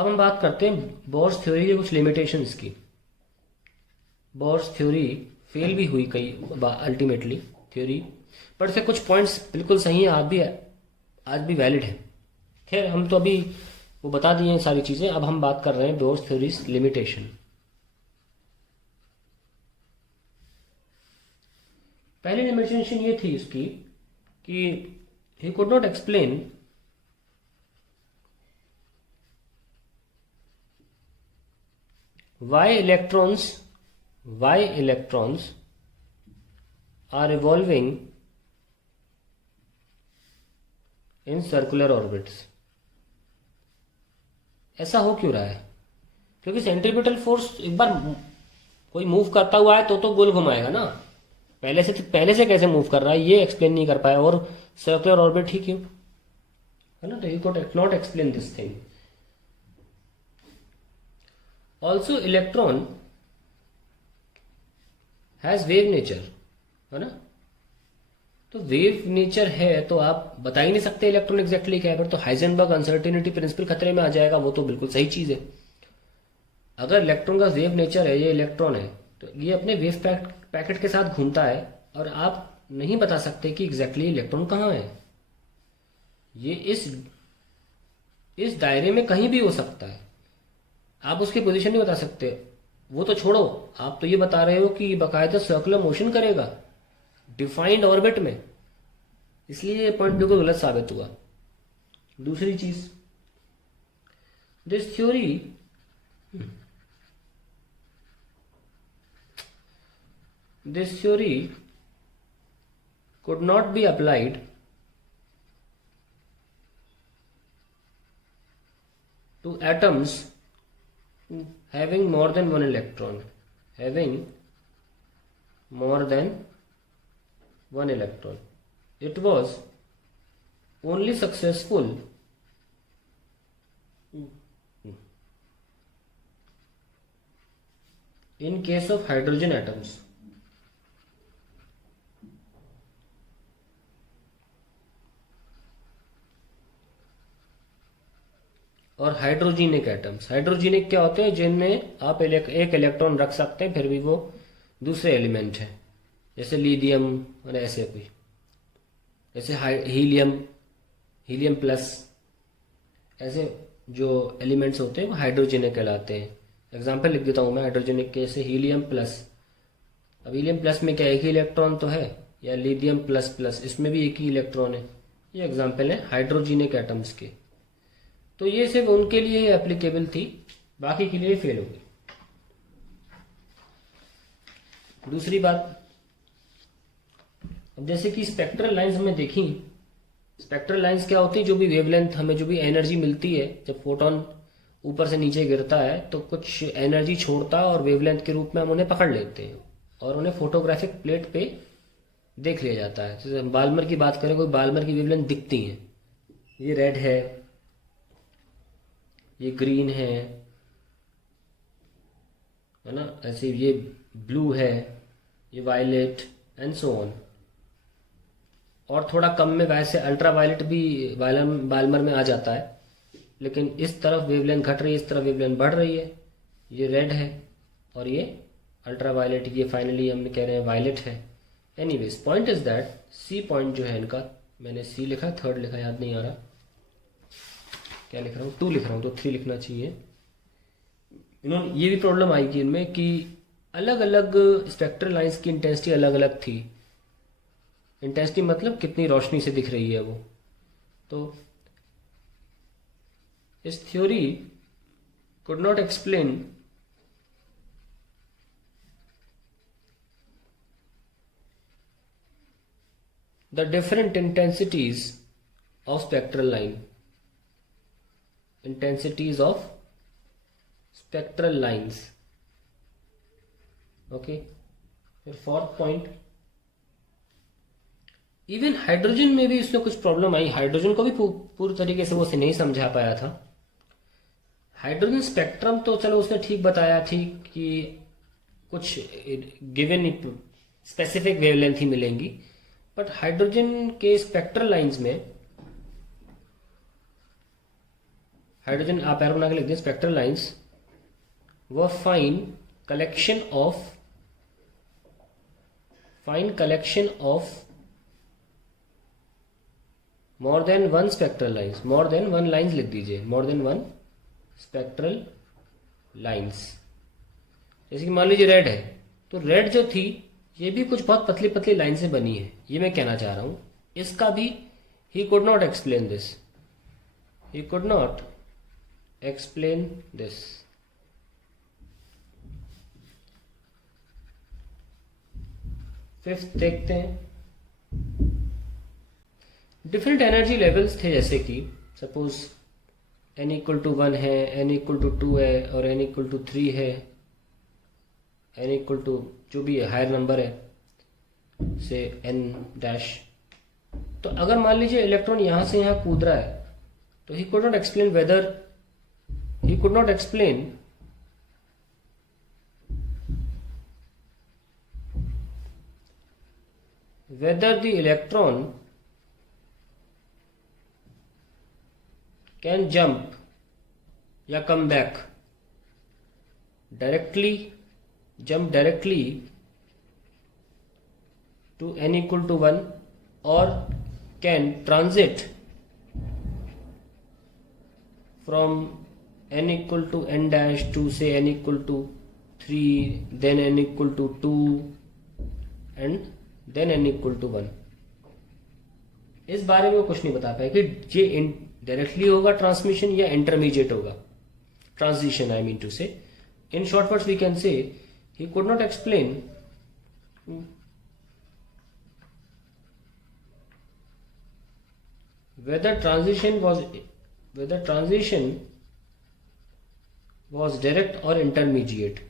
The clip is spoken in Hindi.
अब हम बात करते हैं बोर्स थ्योरी के कुछ लिमिटेशंस की। बोर्स थ्योरी फेल भी हुई कई अल्टीमेटली थ्योरी, बट इसके कुछ पॉइंट्स बिल्कुल सही हैं, आज भी वैलिड है। खैर हम तो अभी वो बता दिए हैं सारी चीज़ें। अब हम बात कर रहे हैं बोर्स थ्योरीज लिमिटेशन। पहली लिमिटेशन ये थी इसकी कि ही could not explain why electrons are evolving in circular orbits। ऐसा हो क्यों रहा है? क्योंकि सेंट्रीपिटल फोर्स एक बार कोई मूव करता हुआ है तो गोल घुमाएगा ना। पहले से कैसे मूव कर रहा है ये एक्सप्लेन नहीं कर पाया, और सर्कुलर ऑर्बिट ही क्यों, है ना। तो ही could not explain this thing. Also electron has wave nature, है ना। तो वेव नेचर है तो आप बता ही नहीं सकते इलेक्ट्रॉन एग्जैक्टली क्या है। पर तो हाइजेनबर्ग अनसर्टेनिटी प्रिंसिपल खतरे में आ जाएगा, वो तो बिल्कुल सही चीज है। अगर इलेक्ट्रॉन का वेव नेचर है, ये इलेक्ट्रॉन है, तो ये अपने वेव पैकेट के साथ घूमता है और आप नहीं बता सकते कि एग्जैक्टली इलेक्ट्रॉन कहाँ है। ये इस दायरे में कहीं भी हो सकता है, आप उसकी पोजीशन नहीं बता सकते। वो तो छोड़ो, आप तो ये बता रहे हो कि बाकायदा सर्कुलर मोशन करेगा डिफाइंड ऑर्बिट में, इसलिए ये पॉइंट बिल्कुल गलत साबित हुआ। दूसरी चीज, this theory could not be applied to atoms having more than one electron, It was only successful in case of hydrogen atoms। और हाइड्रोजीनिक एटम्स, हाइड्रोजीनिक क्या होते हैं? जिनमें आप एक इलेक्ट्रॉन रख सकते हैं फिर भी वो दूसरे एलिमेंट है, जैसे लिथियम और ऐसे कोई, जैसे हीलियम प्लस, ऐसे जो एलिमेंट्स होते हैं वो हाइड्रोजीनिक कहलाते हैं। एग्जांपल लिख देता हूँ मैं हाइड्रोजीनिक के, जैसे हीलियम प्लस। अब हीलियम प्लस में क्या एक ही इलेक्ट्रॉन तो है, या लिथियम प्लस प्लस, इसमें भी एक ही इलेक्ट्रॉन है। ये एग्जाम्पल है हाइड्रोजीनिक एटम्स के। तो ये सिर्फ उनके लिए एप्लीकेबल थी, बाकी के लिए फेल हो गई। दूसरी बात, अब जैसे कि स्पेक्ट्रल लाइंस हमने देखी। स्पेक्ट्रल लाइंस क्या होती है? जो भी वेवलेंथ हमें, जो भी एनर्जी मिलती है, जब फोटोन ऊपर से नीचे गिरता है तो कुछ एनर्जी छोड़ता है और वेवलेंथ के रूप में हम उन्हें पकड़ लेते हैं और उन्हें फोटोग्राफिक प्लेट पे देख लिया जाता है। जैसे हम बाल्मर की बात करें, कोई बाल्मर की वेवलेंथ दिखती है, ये रेड है, ये ग्रीन है ना, ऐसे ये ब्लू है, ये वायलेट एंड सो ऑन। और थोड़ा कम में वैसे अल्ट्रा वायलेट भी बाल्मर में आ जाता है, लेकिन इस तरफ वेवलेंथ घट रही है, इस तरफ वेवलेंथ बढ़ रही है। ये रेड है और ये अल्ट्रा वायलेट, ये फाइनली हम कह रहे हैं वायलेट है। Anyways point is that C point जो है इनका, मैंने सी लिखा, थर्ड लिखा, याद नहीं आ रहा क्या लिख रहा हूँ, 2 लिख रहा हूँ तो 3 लिखना चाहिए। इन्होंने ये भी प्रॉब्लम आई कि इनमें कि अलग अलग स्पेक्ट्रल लाइंस की इंटेंसिटी अलग अलग थी। इंटेंसिटी मतलब कितनी रोशनी से दिख रही है वो। तो इस theory could not explain the different intensities of spectral line, intensities of spectral lines। Okay, फिर फोर्थ पॉइंट, इवन हाइड्रोजन में भी इसमें कुछ प्रॉब्लम आई। हाइड्रोजन को भी पूरी तरीके से वो उसे नहीं समझा पाया था। हाइड्रोजन स्पेक्ट्रम तो चलो उसने ठीक बताया थी कि कुछ गिवन स्पेसिफिक वेवलेंथ ही मिलेंगी, बट हाइड्रोजन के स्पेक्ट्रल लाइंस में हाइड्रोजन आप एरो बना के लिख दें, स्पेक्ट्रल लाइंस व fine collection of more than one spectral lines, more than one lines लिख दीजिए, more than one spectral lines. जैसे कि मान लीजिए रेड है, तो रेड जो थी ये भी कुछ बहुत पतली पतली लाइन से बनी है, ये मैं कहना चाह रहा हूं। इसका भी ही could not explain this, he could not explain this. Fifth देखते हैं, डिफरेंट एनर्जी लेवल्स थे, जैसे कि सपोज n इक्वल टू 1 है, n इक्वल टू 2 है और n इक्वल टू 3 है, n इक्वल टू जो भी है हायर नंबर है से n डैश। तो अगर मान लीजिए इलेक्ट्रॉन यहां से यहां कूद रहा है, तो ही could not explain whether the electron can jump या come back directly to n equal to 1 or can transit from n equal to n dash to say n equal to 3, then n equal to 2 and then n equal to 1। इस बारे में वो कुछ नहीं बता पाए कि ये डायरेक्टली होगा ट्रांसमिशन या इंटरमीडिएट होगा transition, I mean to say. In short words we can say he could not explain whether transition was direct or intermediate,